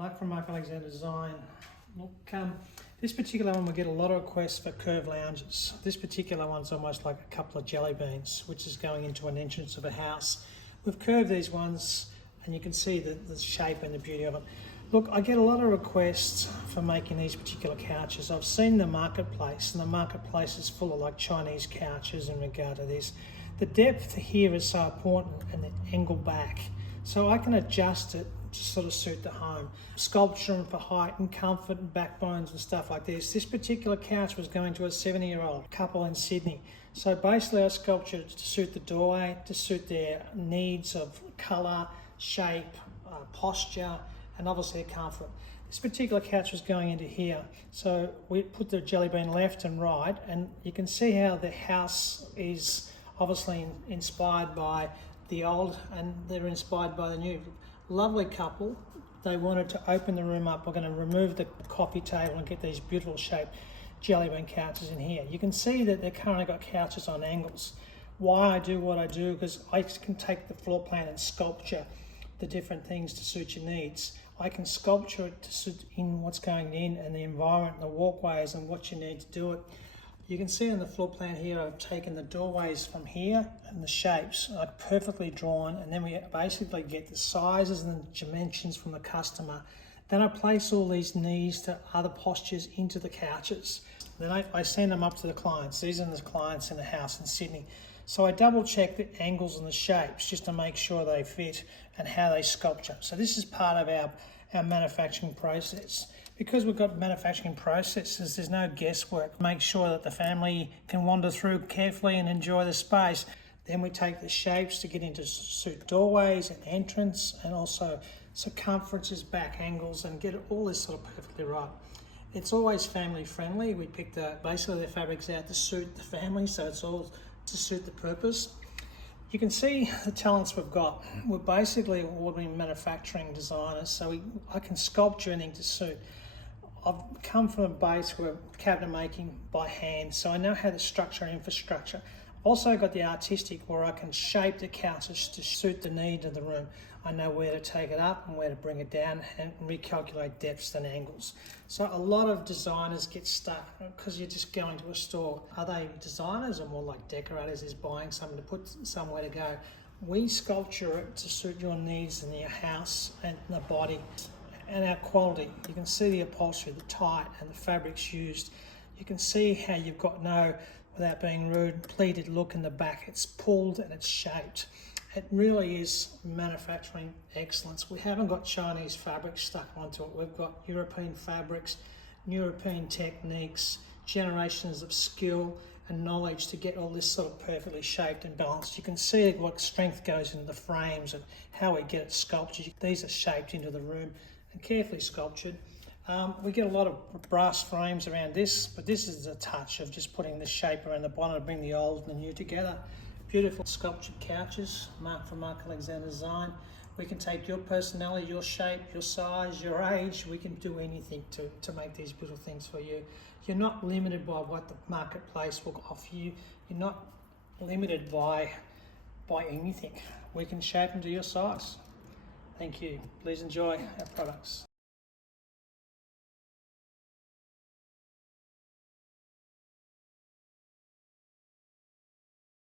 Mark from Mark Alexander Design. Look, this particular one we get a lot of requests for curved lounges. This particular one's almost like a couple of jelly beans, which is going into an entrance of a house. We've curved these ones and you can see the shape and the beauty of it. Look, I get a lot of requests for making these particular couches. I've seen the marketplace, and the marketplace is full of like Chinese couches in regard to this. The depth here is so important, and the angle back. So I can adjust it to sort of suit the home. Sculpture and for height and comfort and backbones and stuff like this. This particular couch was going to a 70-year-old couple in Sydney. So basically I sculptured it to suit the doorway, to suit their needs of colour, shape, posture, and obviously comfort. This particular couch was going into here. So we put the jelly bean left and right, and you can see how the house is obviously inspired by the old, and they're inspired by the new. Lovely couple. They wanted to open the room up. We're going to remove the coffee table and get these beautiful shaped jelly bean couches in here. You can see that they've currently got couches on angles. Why I do what I do, because I can take the floor plan and sculpture the different things to suit your needs. I can sculpture it to suit in what's going in and the environment and the walkways and what you need to do it. You can see on the floor plan here, I've taken the doorways from here and the shapes are perfectly drawn, and then we basically get the sizes and the dimensions from the customer. Then I place all these knees to other postures into the couches. Then I send them up to the clients. These are the clients in the house in Sydney. So I double check the angles and the shapes just to make sure they fit and how they sculpture. So this is part of our manufacturing process. Because we've got manufacturing processes, there's no guesswork. Make sure that the family can wander through carefully and enjoy the space. Then we take the shapes to get into suit doorways and entrance, and also circumferences, back angles, and get all this sort of perfectly right. It's always family friendly. We pick basically the fabrics out to suit the family, so it's all to suit the purpose. You can see the talents we've got. We're basically award-winning manufacturing designers, so I can sculpture anything to suit. I've come from a base where cabinet making by hand, so I know how to structure and infrastructure. I've also got the artistic where I can shape the couches to suit the need of the room. I know where to take it up and where to bring it down and recalculate depths and angles. So a lot of designers get stuck because you're just going to a store. Are they designers or more like decorators is buying something to put somewhere to go? We sculpture it to suit your needs in your house and the body. And our quality, you can see the upholstery, the tight and the fabrics used. You can see how you've got no, without being rude, pleated look in the back. It's pulled and it's shaped. It really is manufacturing excellence. We haven't got Chinese fabrics stuck onto it. We've got European fabrics, European techniques, generations of skill and knowledge to get all this sort of perfectly shaped and balanced. You can see what strength goes into the frames and how we get it sculptured. These are shaped into the room and carefully sculptured. We get a lot of brass frames around this, but this is a touch of just putting the shape around the bottom to bring the old and the new together. Beautiful sculptured couches, Mark from Mark Alexander Design. We can take your personality, your shape, your size, your age. We can do anything to make these beautiful things for you. You're not limited by what the marketplace will offer you. You're not limited by anything. We can shape them to your size. Thank you. Please enjoy our products.